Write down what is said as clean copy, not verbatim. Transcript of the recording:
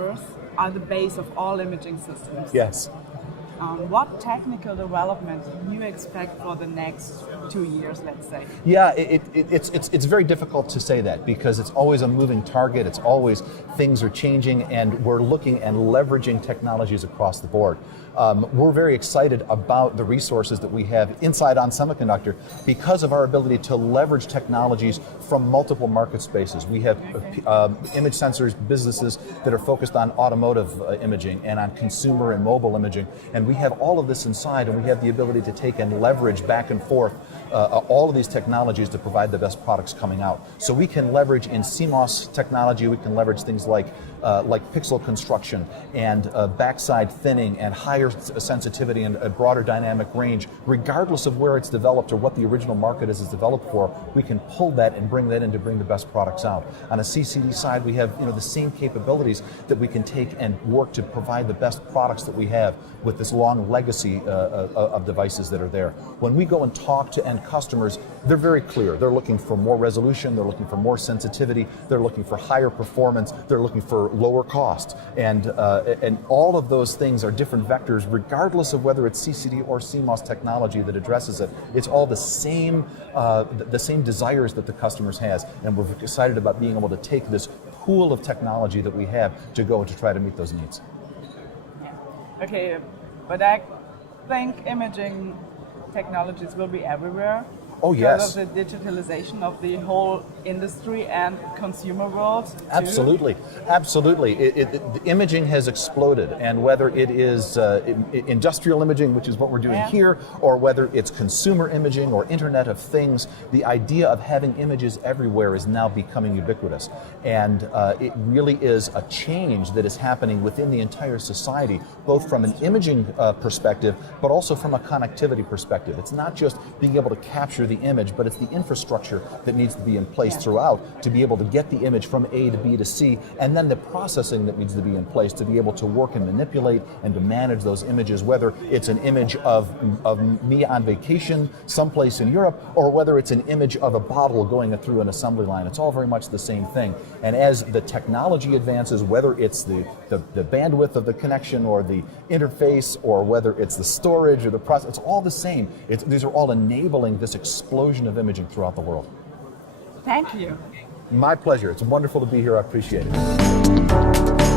sensors are the base of all imaging systems. Yes. What technical development do you expect for the next 2 years, let's say? Yeah, it's very difficult to say that because it's always a moving target. It's always things are changing, and we're looking and leveraging technologies across the board. We're very excited about the resources that we have inside On Semiconductor because of our ability to leverage technologies from multiple market spaces. We have image sensors businesses that are focused on automotive imaging and on consumer and mobile imaging, and we have all of this inside, and we have the ability to take and leverage back and forth all of these technologies to provide the best products coming out. So we can leverage in CMOS technology, we can leverage things like pixel construction and backside thinning and higher sensitivity and a broader dynamic range. Regardless of where it's developed or what the original market is developed for, we can pull that and bring that in to bring the best products out. On a CCD side, we have the same capabilities that we can take and work to provide the best products that we have with this long legacy of devices that are there. When we go and talk to end customers, they're very clear. They're looking for more resolution, they're looking for more sensitivity, they're looking for higher performance, they're looking for lower cost, and all of those things are different vectors regardless of whether it's CCD or CMOS technology that addresses it. It's all the same desires that the customers has, and we're excited about being able to take this pool of technology that we have to go and to try to meet those needs. Yeah. Okay, but I think imaging technologies will be everywhere. Oh yes. Because of the digitalization of the whole industry and consumer world too. Absolutely, absolutely. The imaging has exploded, and whether it is industrial imaging, which is what we're doing here, or whether it's consumer imaging or Internet of Things, the idea of having images everywhere is now becoming ubiquitous. And it really is a change that is happening within the entire society, both from an imaging perspective, but also from a connectivity perspective. It's not just being able to capture the image, but it's the infrastructure that needs to be in place throughout to be able to get the image from A to B to C, and then the processing that needs to be in place to be able to work and manipulate and to manage those images, whether it's an image of me on vacation someplace in Europe, or whether it's an image of a bottle going through an assembly line. It's all very much the same thing. And as the technology advances, whether it's the bandwidth of the connection or the interface, or whether it's the storage or the process, it's all the same. These are all enabling this explosion of imaging throughout the world. Thank you. My pleasure. It's wonderful to be here. I appreciate it.